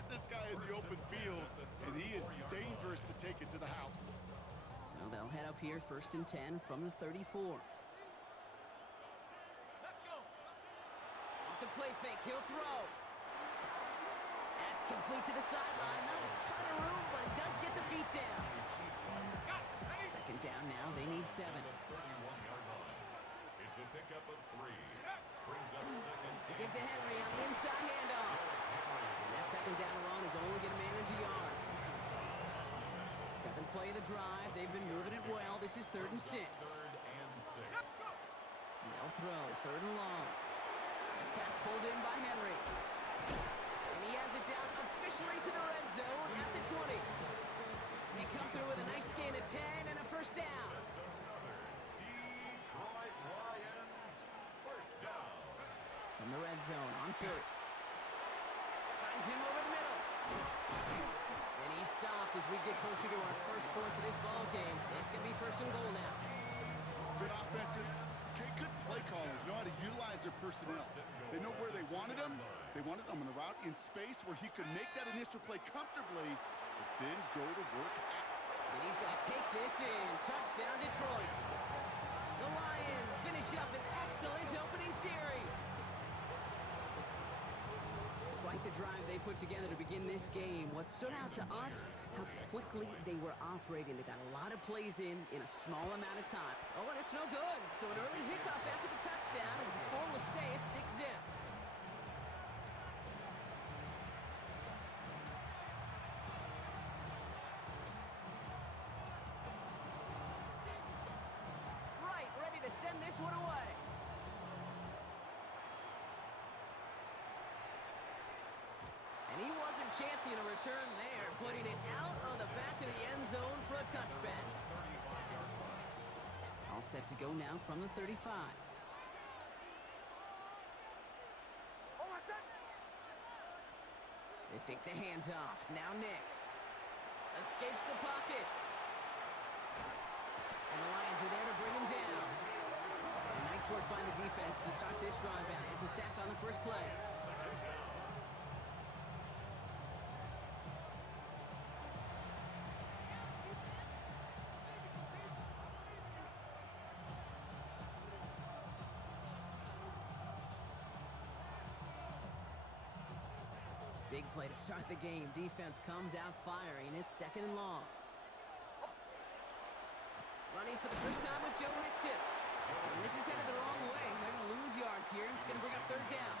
get this guy in the open field, and he is dangerous to take it to the house. So they'll head up here, 1st and 10 from the 34. Let's go. Off the play fake, he'll throw. That's complete to the sideline. Not a ton of room, but he does get the feet down. 2nd down now, they need 7. It's a pickup of 3. Brings up 2nd. Give to Henry on the inside handoff. And that 2nd down run is only going to manage a yard. 7th play of the drive. They've been moving it well. This is 3rd and 6. 3rd and 6. They'll throw, 3rd and long. That pass pulled in by Henry. And he has it down officially to the red zone at the 20. They come through with a nice gain of 10 and a 1st down. That's another Detroit Lions 1st down. From the red zone on 1st. Finds him over the middle. And he's stopped as we get closer to our first points of this ball game. It's going to be 1st and goal now. Good offenses. Okay, good play callers know how to utilize their personnel. They know where they wanted him. They wanted him on a route in space where he could make that initial play comfortably, but then go to work out. And he's going to take this in. Touchdown, Detroit. The Lions finish up an excellent opening series. Quite the drive they put together to begin this game. What stood out to us, how quickly they were operating. They got a lot of plays in a small amount of time. Oh, and it's no good. So an early hiccup after the touchdown as the score will stay at 6-zip. Right, ready to send this one away. And he wasn't chancing a return there, putting it out on the back of the end zone for a touchback. All set to go now from the 35. They think the handoff. Now Nix. Escapes the pocket. And the Lions are there to bring him down. And nice work by the defense to start this drive out. It's a sack on the first play. Big play to start the game. Defense comes out firing. It's 2nd and long. Running for the first time with Joe Mixon. And this is headed the wrong way. They're going to lose yards here. It's going to bring up 3rd down.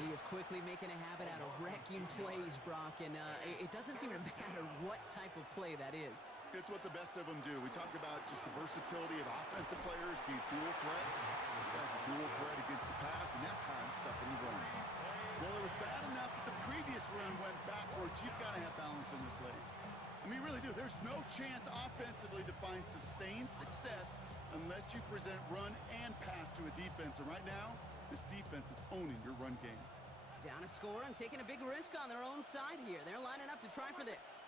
He is quickly making a habit out of wrecking plays, Brock, and it doesn't seem to matter what type of play that is. It's what the best of them do. We talk about just the versatility of offensive players being dual threats. This guy's a dual threat against the pass, and that time stuffing the run. Well, it was bad enough that the previous run went backwards. You've got to have balance in this league. I mean, you really do. There's no chance offensively to find sustained success unless you present run and pass to a defense. And right now, this defense is owning your run game. Down a score and taking a big risk on their own side here. They're lining up to try for this.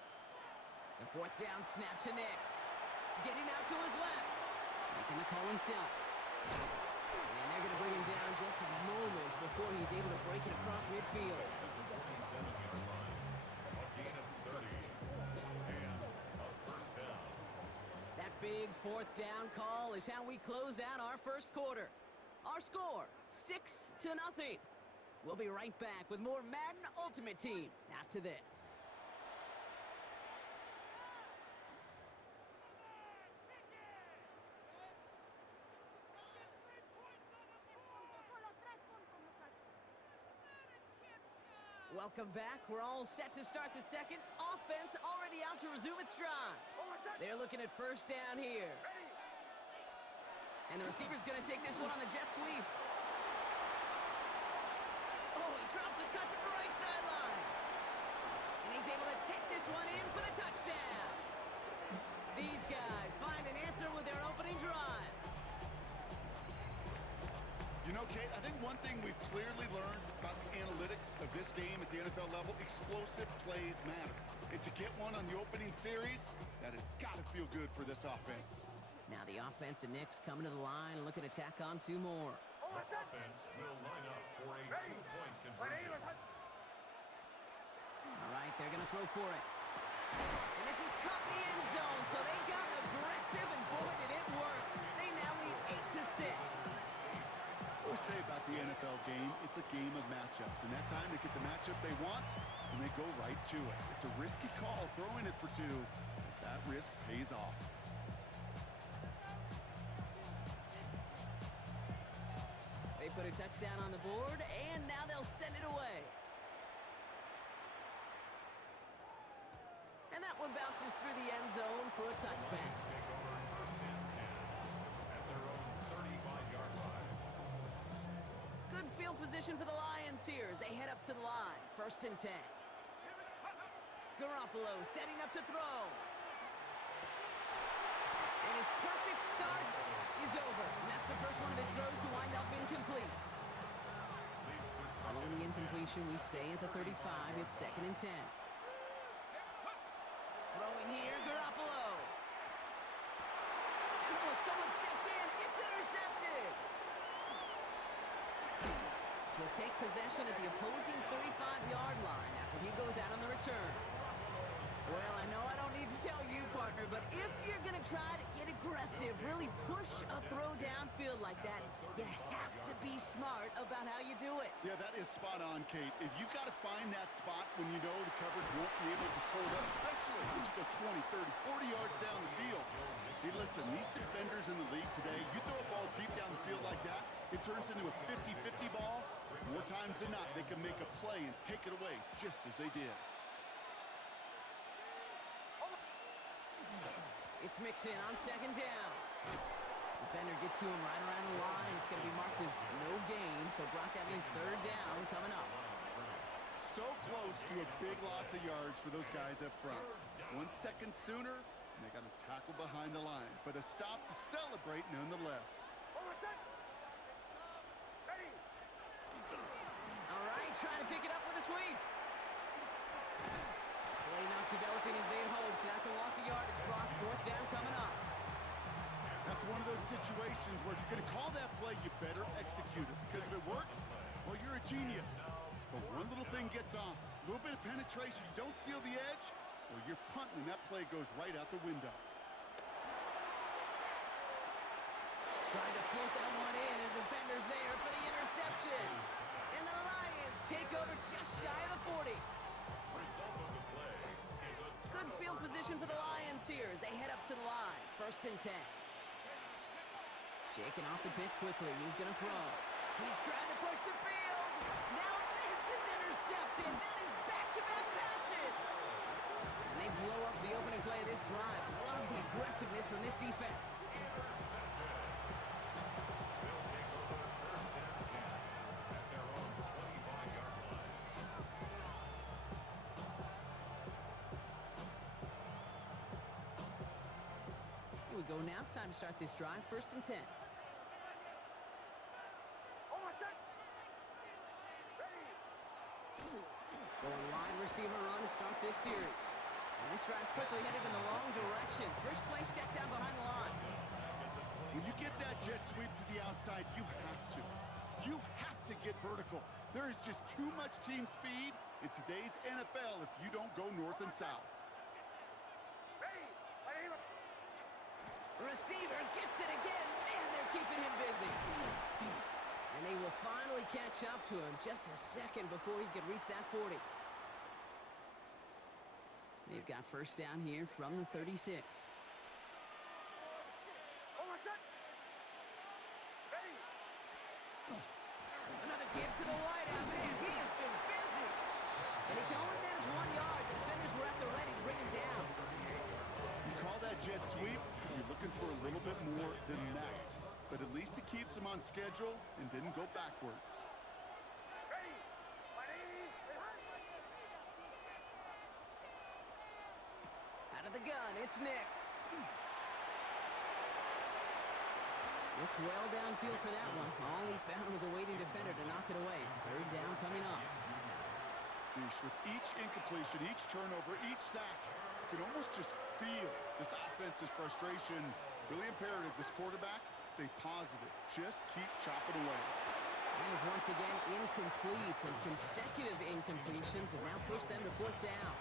The 4th down snap to Nix. Getting out to his left. Making the call himself. And they're going to bring him down just a moment before he's able to break it across midfield. That big 4th down call is how we close out our first quarter. Our score, 6-0. We'll be right back with more Madden Ultimate Team after this. Welcome back. We're all set to start the second. Offense already out to resume its drive. They're looking at 1st down here. And the receiver's going to take this one on the jet sweep. Oh, he drops a cut to the right sideline. And he's able to take this one in for the touchdown. These guys find an answer with their opening drive. You know, Kate, I think one thing we've clearly learned about the analytics of this game at the NFL level, explosive plays matter. And to get one on the opening series, that has got to feel good for this offense. Now the offense and Knicks coming to the line and looking to tack on 2 more. The offense will line up for a 2-point conversion. All right, they're going to throw for it. And this is caught in the end zone, so they got aggressive, and boy, did it work. They now lead 8-6. What we say about the NFL game, it's a game of matchups, and that time they get the matchup they want, and they go right to it. It's a risky call throwing it for two, but that risk pays off. They put a touchdown on the board, and now they'll send it away. And that one bounces through the end zone for a touchback. Take over first and 10 at their own 35-yard line. Good field position for the Lions here as they head up to the line. First and 10. Garoppolo setting up to throw. And his perfect start is over. And that's the first one of his throws to wind up incomplete. Following the incompletion, we stay at the 35. It's second and 10. Throwing here, Garoppolo. And someone stepped in. It's intercepted. Will take possession at the opposing 35-yard line after he goes out on the return. Well, I know I don't need to tell you, partner, but if you're going to try to get aggressive, really push a throw downfield like that, you have to be smart about how you do it. Yeah, that is spot on, Kate. If you've got to find that spot when you know the coverage won't be able to hold up, especially as you go 20, 30, 40 yards down the field. Hey, listen, these defenders in the league today, you throw a ball deep down the field like that, it turns into a 50-50 ball. More times than not, they can make a play and take it away just as they did. It's mixed in on second down. Defender gets to him right around the line. It's going to be marked as no gain, so Brock, that means third down coming up. So close to a big loss of yards for those guys up front. 1 second sooner, and they got a tackle behind the line, but a stop to celebrate nonetheless. All right, trying to pick it up with a sweep. Play not developing as they had hoped. That's a loss of yardage. Brock, fourth down coming up. That's one of those situations where if you're going to call that play, you better execute it. Because if it works, well, you're a genius. But one little thing gets off. A little bit of penetration. You don't seal the edge, well, you're punting, and that play goes right out the window. Trying to float that one in, and defender's there for the interception. And the Lions take over just shy of the 40. Result of the play is a Good field position for the Lions here as they head up to the line. First and 10. Shaking off the pit quickly. He's going to throw. He's trying to push the field. Now this is intercepted. That is back-to-back passes. And they blow up the opening play of this drive. Love the aggressiveness from this defense. We go now. Time to start this drive. First and 10. Going wide receiver run to start this series. And this drive's quickly headed in the wrong direction. First play set down behind the line. When you get that jet sweep to the outside, you have to. You have to get vertical. There is just too much team speed in today's NFL if you don't go north and south. Receiver gets it again. Man, they're keeping him busy. And they will finally catch up to him just a second before he could reach that 40. They've got first down here from the 36. Another give to the wideout. Man, he has been busy. And he can only manage 1 yard. The defenders were at the ready to bring him down. You call that jet sweep, you're looking for a little bit more than that. But at least it keeps him on schedule and didn't go backwards. Out of the gun, it's Nix. Looked well downfield for that one. All he found was a waiting defender to knock it away. Third down coming up. Geez, with each incompletion, each turnover, each sack, you can almost just feel this offense's frustration. Really imperative, this quarterback, stay positive. Just keep chopping away. And his 1 again incomplete, and consecutive incompletions have now pushed them to fourth down.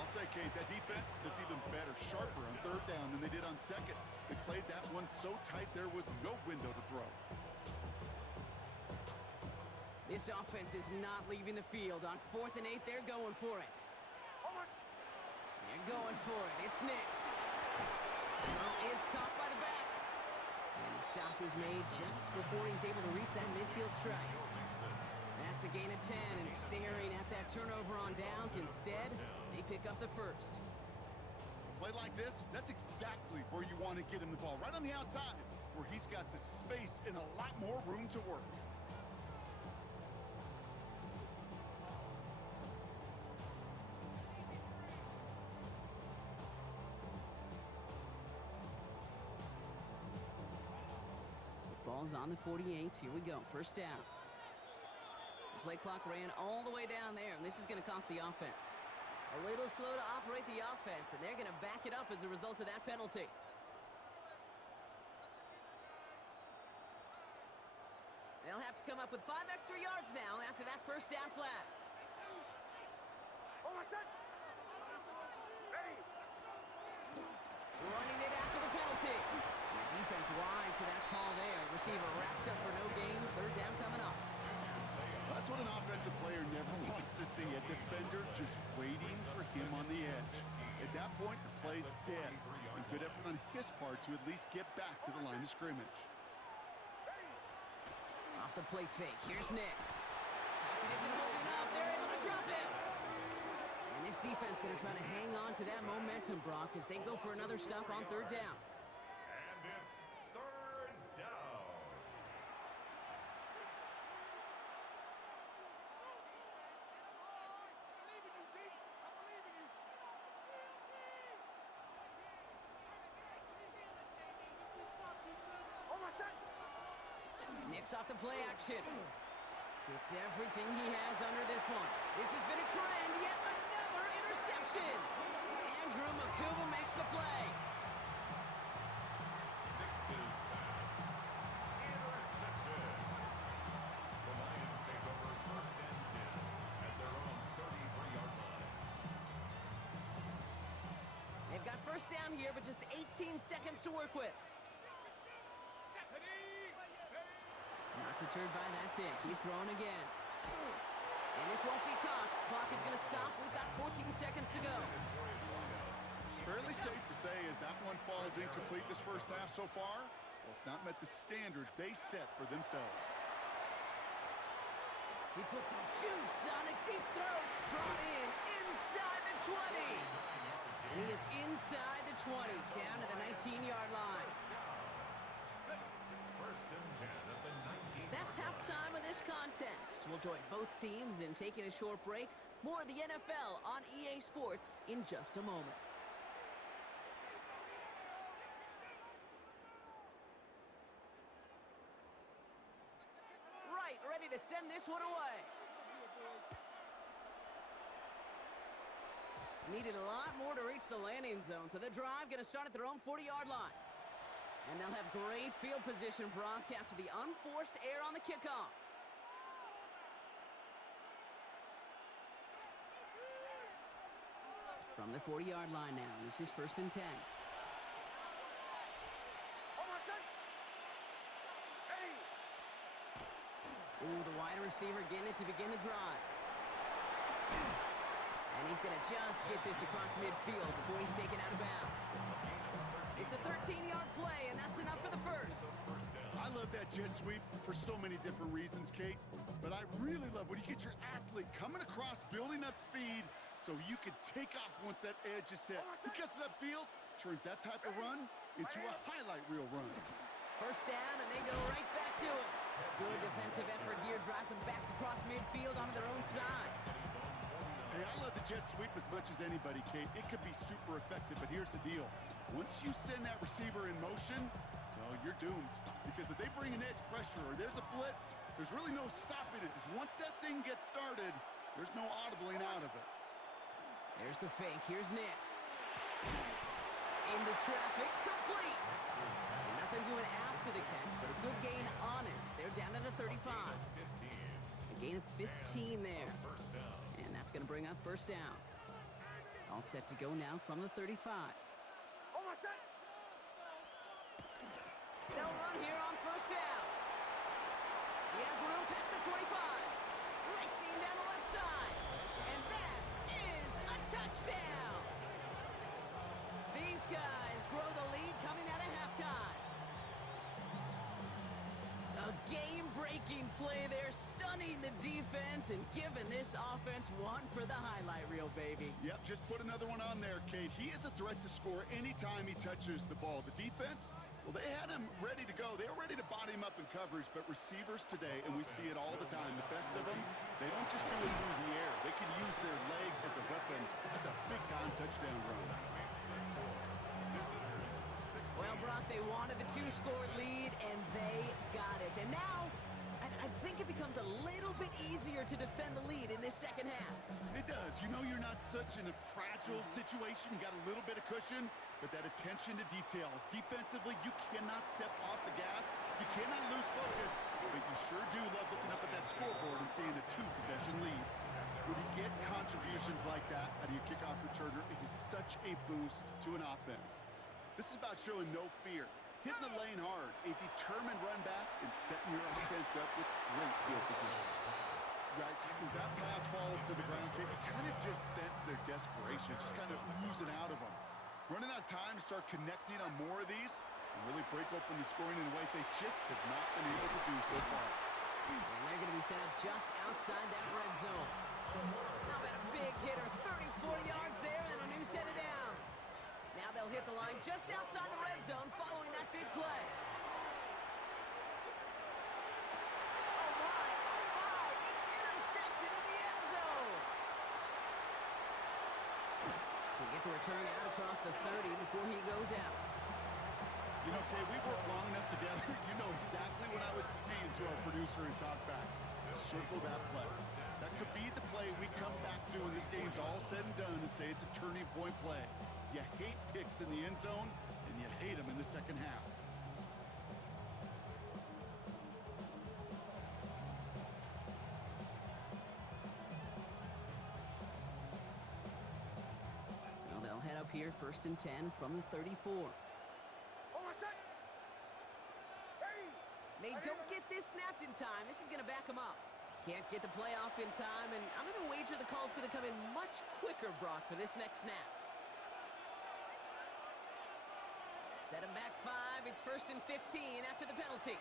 I'll say, Kate, that defense looked even better, sharper on third down than they did on second. They played that one so tight there was no window to throw. This offense is not leaving the field. On 4th and 8, they're going for it. They're going for it. It's Nix. Throw is caught by the back. And the stop is made just before he's able to reach that midfield strike. That's a gain of 10, and staring at that turnover on downs. Instead, they pick up the first. Play like this, that's exactly where you want to get him the ball, right on the outside, where he's got the space and a lot more room to work. Ball's on the 48. Here we go. First down. The play clock ran all the way down there, and this is going to cost the offense. A little slow to operate the offense, and they're going to back it up as a result of that penalty. They'll have to come up with 5 extra yards now after that first down flag. Running it after the penalty. And the defense wise to that call there. Receiver wrapped up for no gain. Third down coming up. That's what an offensive player never wants to see, a defender just waiting for him on the edge. At that point, the play's dead. A good effort on his part to at least get back to the line of scrimmage. Off the play fake. Here's Nix. Pocket isn't holding up. They're able to drop him. And this defense going to try to hang on to that momentum, Brock, as they go for another stop on third down. And it's third down. Nix off the play action. Gets everything he has under this one. This has been a trend. Yet another interception. Andrew Makuba makes the play. Nix's pass. Intercepted. The Lions take over first and 10 at their own 33-yard line. They've got first down here, but just 18 seconds to work with. Not deterred by that pick. He's throwing again. And this won't be caught. Clock is going to stop. We've got 14 seconds to go. Fairly safe to say as that one falls incomplete this first half so far, well, it's not met the standard they set for themselves. He puts some juice on a deep throw. Brought in inside the 20. And he is inside the 20, down to the 19-yard line. First and 10 at the 19. That's halftime of this contest. We'll join both teams in taking a short break. More of the NFL on EA Sports in just a moment. Right, ready to send this one away. Needed a lot more to reach the landing zone, so the drive going to start at their own 40-yard line. And they'll have great field position, Brock, after the unforced error on the kickoff. From the 40-yard line now, this is first and 10. Ooh, the wide receiver getting it to begin the drive. And he's going to just get this across midfield before he's taken out of bounds. It's a 13-yard play, and that's enough for the first. I love that jet sweep for so many different reasons, Kate. But I really love when you get your athlete coming across, building up speed, so you can take off once that edge is set. He gets it upfield, turns that type of run into a highlight reel run. First down, and they go right back to him. Good defensive effort here, drives them back across midfield onto their own side. Hey, I love the jet sweep as much as anybody, Kate. It could be super effective, but here's the deal. Once you send that receiver in motion, well, you're doomed. Because if they bring an edge pressure or there's a blitz, there's really no stopping it. Because once that thing gets started, there's no audibling out of it. There's the fake. Here's Nix. Into traffic, complete. And nothing doing after the catch, but a good gain on it. They're down to the 35. Gain of 15 there. First down. And that's going to bring up first down. All set to go now from the 35. They'll run here on first down. He has room past the 25. Racing down the left side. And that is a touchdown. These guys grow the lead coming out of halftime. A game-breaking play there, stunning the defense and giving this offense one for the highlight reel, baby. Yep, just put another one on there, Kate. He is a threat to score anytime he touches the ball. The defense, well, they had him ready to go. They were ready to body him up in coverage, but receivers today, and we see it all the time, the best of them, they don't just do it through the air. They can use their legs as a weapon. That's a big-time touchdown run. Well, Brock, they wanted the two-score lead, and they got it. And now, I think it becomes a little bit easier to defend the lead in this second half. It does. You know you're not such in a fragile situation. You got a little bit of cushion, but that attention to detail. Defensively, you cannot step off the gas. You cannot lose focus, but you sure do love looking up at that scoreboard and seeing a two-possession lead. When you get contributions like that out of your kickoff returner, it is such a boost to an offense. This is about showing no fear, hitting the lane hard, a determined run back, and setting your offense up with great field position. Yikes, as that pass falls to the ground, you kind of just sense their desperation, just kind of oozing out of them. Running out of time to start connecting on more of these and really break open the scoring in a way they just have not been able to do so far. And they're going to be set up just outside that red zone. How about a big hitter, 30, 40 yards there and a new set of downs. Now they'll hit the line just outside the red zone following that big play. Oh my, it's intercepted in the end zone. To get the return out across the 30 before he goes out. You know, Kay, we've worked long enough together. You know exactly what I was saying to our producer and talkback. Circle that play. That could be the play we come back to when this game's all said and done and say it's a turning point play. You hate picks in the end zone, and you hate them in the second half. So they'll head up here, 1st and 10 from the 34. They don't get this snapped in time. This is going to back them up. Can't get the play off in time, and I'm going to wager the call's going to come in much quicker, Brock, for this next snap. Set him back 5. It's 1st and 15 after the penalty.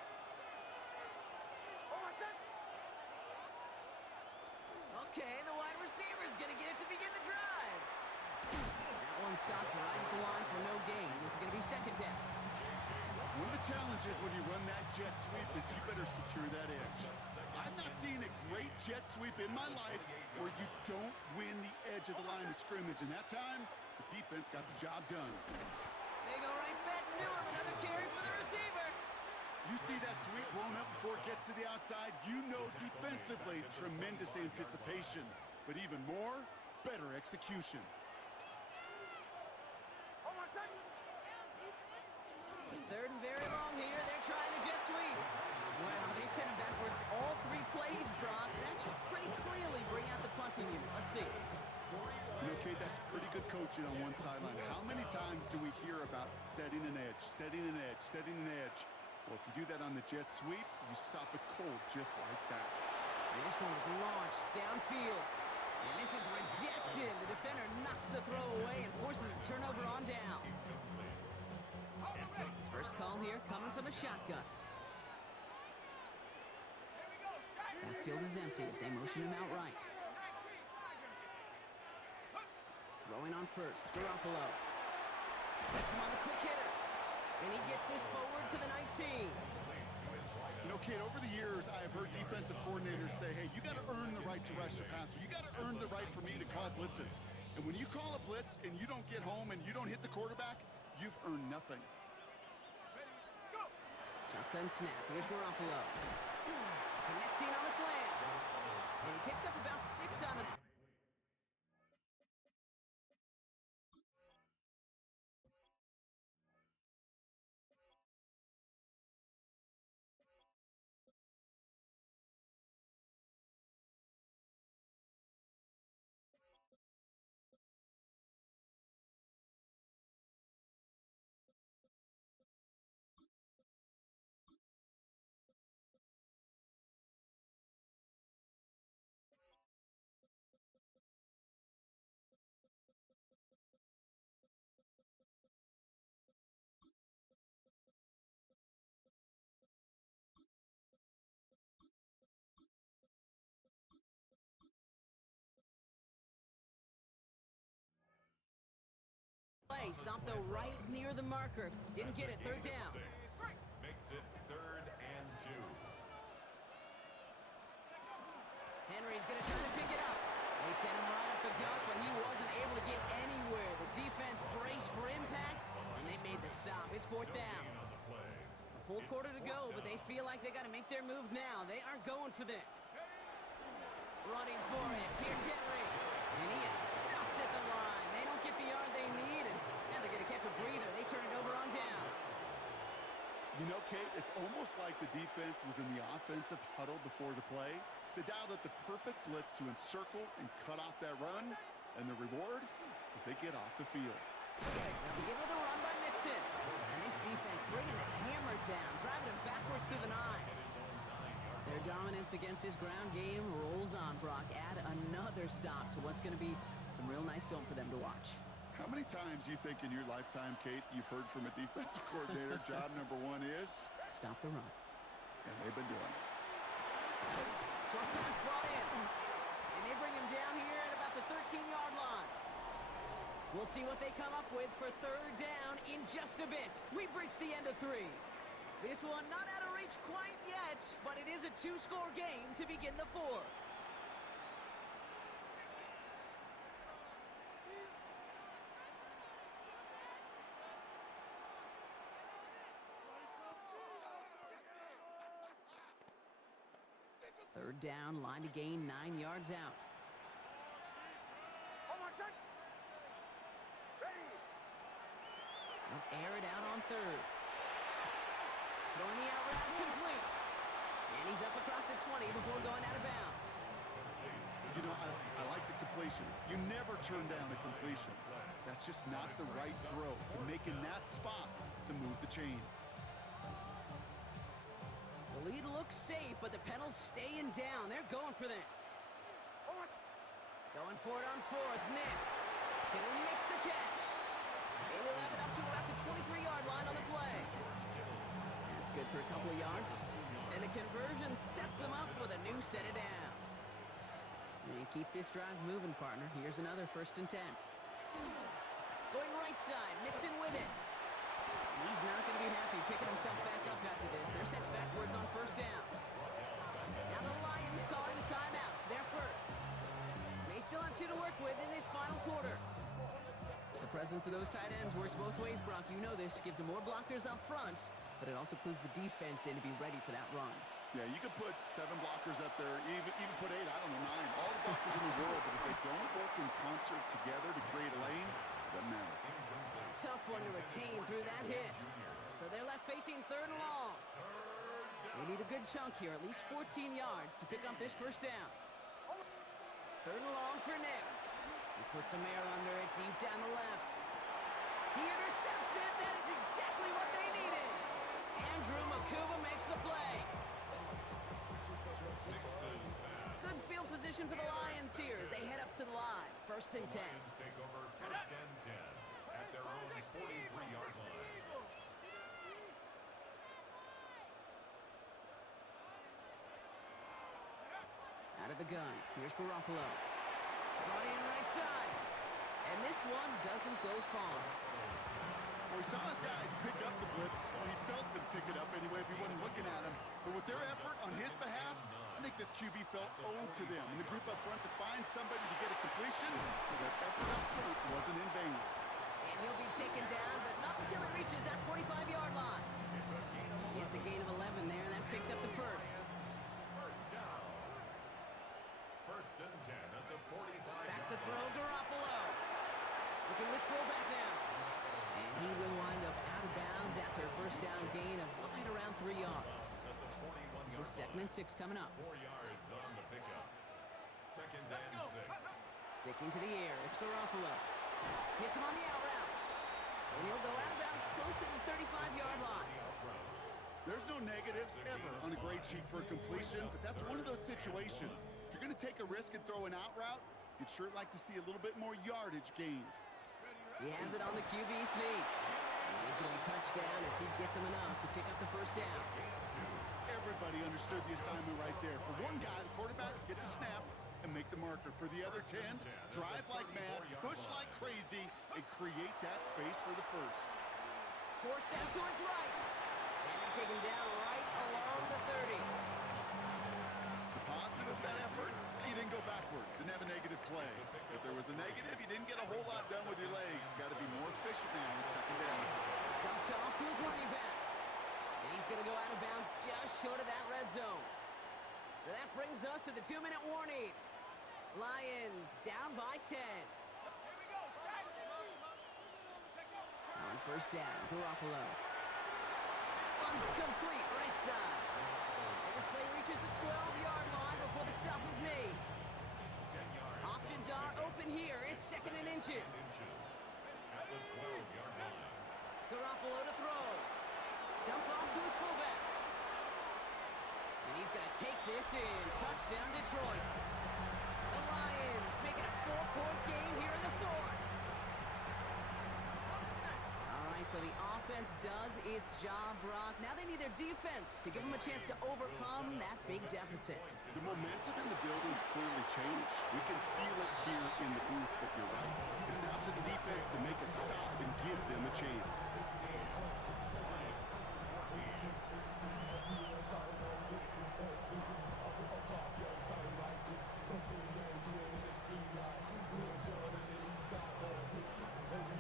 Okay, the wide receiver is going to get it to begin the drive. That one stopped right at the line for no gain. This is going to be 2nd down. One of the challenges when you run that jet sweep is you better secure that edge. I've not seen a great jet sweep in my life where you don't win the edge of the line of scrimmage. And that time, the defense got the job done. They go right back to him. Another carry for the receiver. You see that sweep blown up before it gets to the outside, you know defensively, tremendous anticipation. But even more, better execution. 3rd and very long here. They're trying a jet sweep. Wow, they sent him backwards all 3 plays, Brock. That should pretty clearly bring out the punting unit. Let's see. Okay, that's pretty good coaching on one sideline. How many times do we hear about setting an edge, setting an edge, setting an edge? Well, if you do that on the jet sweep, you stop it cold just like that. And this one is launched downfield. And this is rejected. The defender knocks the throw away and forces a turnover on downs. First call here coming from the shotgun. Backfield is empty as they motion him out right. Throwing on first, Garoppolo. Gets him on the quick hitter. And he gets this forward to the 19. You know, Kate, over the years, I have heard defensive coordinators say, hey, you got to earn the right to rush your passer. You got to earn the right for me to call blitzes. And when you call a blitz and you don't get home and you don't hit the quarterback, you've earned nothing. Shotgun snap. Here's Garoppolo. Connecting on the slant. And he picks up about 6 on the Nice stop, though, right near the marker. Didn't get it. Third down. Makes it 3rd and 2. Henry's going to try to pick it up. They sent him right up the gut, but he wasn't able to get anywhere. The defense braced for impact, and they made the stop. It's 4th down. A full quarter to go, but they feel like they got to make their move now. They are going for this. Running for it. Here's Henry. And he is stuffed at the line. They don't get the yard they need, and they're going to catch a breather. They turn it over on downs. You know, Kate, it's almost like the defense was in the offensive huddle before the play. They dialed up the perfect blitz to encircle and cut off that run, and the reward is they get off the field. Now begin with a run by Mixon. And this defense bringing the hammer down, driving him backwards to the 9. Their dominance against his ground game rolls on, Brock. Add another stop to what's going to be some real nice film for them to watch. How many times you think in your lifetime, Kate, you've heard from a defensive coordinator, job number 1 is? Stop the run. And they've been doing it. Short pass brought in. And they bring him down here at about the 13-yard line. We'll see what they come up with for 3rd down in just a bit. We've reached the end of 3. This one not out of reach quite yet, but it is a 2-score game to begin the 4th. Third down, line to gain 9 yards out. They'll air it out on 3rd. Throwing the out route complete. And he's up across the 20 before going out of bounds. You know, I like the completion. You never turn down a completion. That's just not the right throw to make in that spot to move the chains. The lead looks safe, but the Penals staying down. They're going for this. Going for it on 4th. Nix can mix the catch. They'll have it up to about the 23-yard line on the play. That's good for a couple of yards. And the conversion sets them up with a new set of downs. And keep this drive moving, partner. Here's another 1st and 10. Going right side, Mixon with it. And he's not going to be happy picking himself back up after this. They're set backwards on 1st down. Now the Lions calling a timeout. Their first. They still have 2 to work with in this final quarter. The presence of those tight ends works both ways, Brock. You know this. Gives them more blockers up front, but it also clues the defense in to be ready for that run. Yeah, you could put 7 blockers up there, even put 8, I don't know, 9. All the blockers in the world, but if they don't work in concert together to create a lane, it doesn't matter. Tough one to retain through that hit. So they're left facing 3rd and long. They need a good chunk here, at least 14 yards to pick up this 1st down. 3rd and long for Nix. He puts some air under it deep down the left. He intercepts it. That is exactly what they needed. Andrew Makuba makes the play. Good field position for the Lions here as they head up to the line. 1st and 10. Lions take over 1st and 10 at their own 43-yard line. Out of the gun. Here's Garoppolo. Brought in right side. And this one doesn't go far. Well, we saw his guys pick up the blitz. Well, he felt them pick it up anyway if he wasn't looking at him. But with their effort on his behalf, I think this QB felt owed to them. And the group up front to find somebody to get a completion, so that effort up front wasn't in vain. And he'll be taken down, but not until he reaches that 45-yard line. It's a gain of 11 there, and that picks up the 1st. 1st down. 1st and 10 at the 45. Back to throw, Garoppolo. Looking to his fullback now. And he will wind up out of bounds after a 1st down gain of right around 3 yards. This is 2nd and 6 coming up. 4 yards on the pickup. 2nd and 6. Sticking to the air, it's Garoppolo. Hits him on the out route. And he'll go out of bounds close to the 35-yard line. There's no negatives ever on a grade sheet for a completion, but that's one of those situations. If you're going to take a risk and throw an out route, you'd sure like to see a little bit more yardage gained. He has it on the QB sneak. And he's going to be touched down as he gets him enough to pick up the 1st down. Everybody understood the assignment right there. For one guy, the quarterback, get the snap, and make the marker. For the other 10, drive like mad, push like crazy, and create that space for the first. Forced down to his right. And they take him down right along the 30. The positive of that effort, you didn't go backwards, didn't have a negative play. If there was a negative, you didn't get a whole lot done with your legs. Got to be more efficient now in second down. Dumped off to his running back. And he's going to go out of bounds just short of that red zone. So that brings us to the 2-minute warning. Lions down by 10. On first down, Garoppolo. That one's complete, right side. And this play reaches the 12-yard line before the stop is made. Options are open here. It's second and inches. At the 12-yard line. Garoppolo to throw. Dump off to his fullback. And he's going to take this in. Touchdown, Detroit. The Lions making a 4-point game here in the fourth. All right, so the offense does its job, Brock. Now they need their defense to give them a chance to overcome that big deficit. The momentum in the building's clearly changed. We can feel it here in the booth, but you're right. It's now to the defense to make a stop and give them a chance.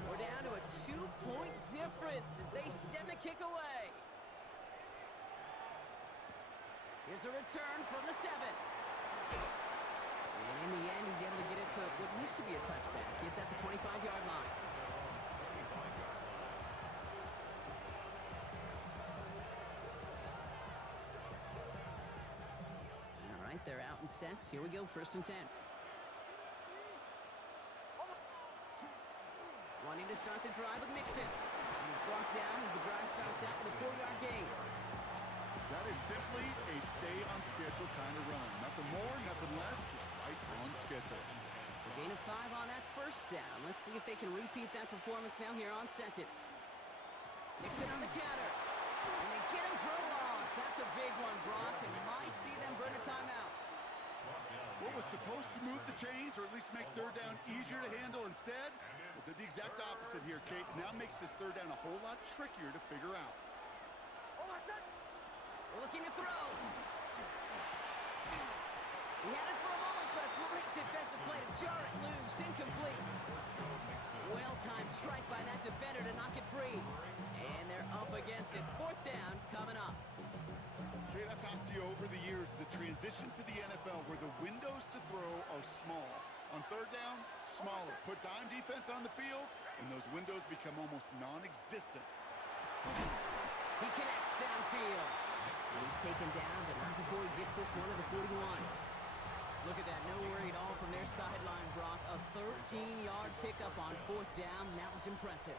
We're down to a 2-point difference as they send the kick away. Here's a return from the 7. And in the end, he's able to get it to what used to be a touchback. It's at the 25-yard line. All right, they're out and set. Here we go, first and 10. Wanting to start the drive with Mixon. And he's brought down as the drive starts out with a 4-yard gain. That is simply a stay-on-schedule kind of run. Nothing more, nothing less, just right on schedule. So gain of 5 on that first down. Let's see if they can repeat that performance now here on second. Mixon on the counter. And they get him for a loss. That's a big one, Brock, and might see them burn a timeout. What was supposed to move the chains, or at least make third down easier to handle instead, well, did the exact opposite here, Kate. Now makes this third down a whole lot trickier to figure out. Looking to throw. He had it for a moment, but a great defensive play to jar it loose. Incomplete. Well-timed strike by that defender to knock it free. And they're up against it. Fourth down coming up. Kate, I've talked to you over the years, the transition to the NFL where the windows to throw are small. On third down, smaller. Put dime defense on the field, and those windows become almost non-existent. He connects downfield. And he's taken down, but not before he gets this one to the 41. Look at that, no worry at all from their sideline, Brock. A 13-yard pickup on fourth down. That was impressive.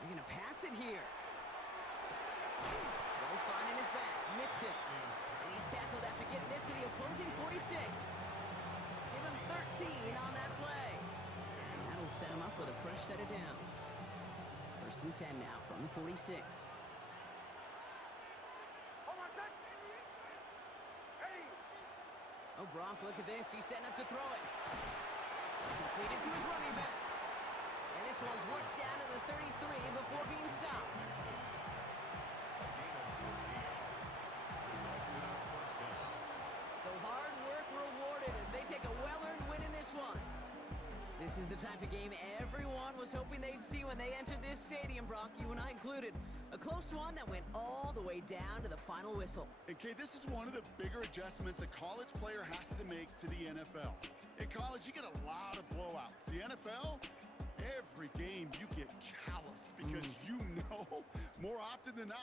They're going to pass it here. Well, finding his back. Mixon. And he's tackled after getting this to the opposing 46. Give him 13 on that play. And that'll set him up with a fresh set of downs. First and 10 now from the 46. Oh, Brock, look at this. He's setting up to throw it. Completed to his running back. And this one's worked down to the 33 before being stopped. So hard work rewarded as they take a well-earned win in this one. This is the type of game everyone was hoping they'd see when they entered this stadium, Brock, you and I included. A close one that went all the way down to the final whistle. And Kay, this is one of the bigger adjustments a college player has to make to the NFL. In college, you get a lot of blowouts. The NFL, every game you get calloused because you know more often than not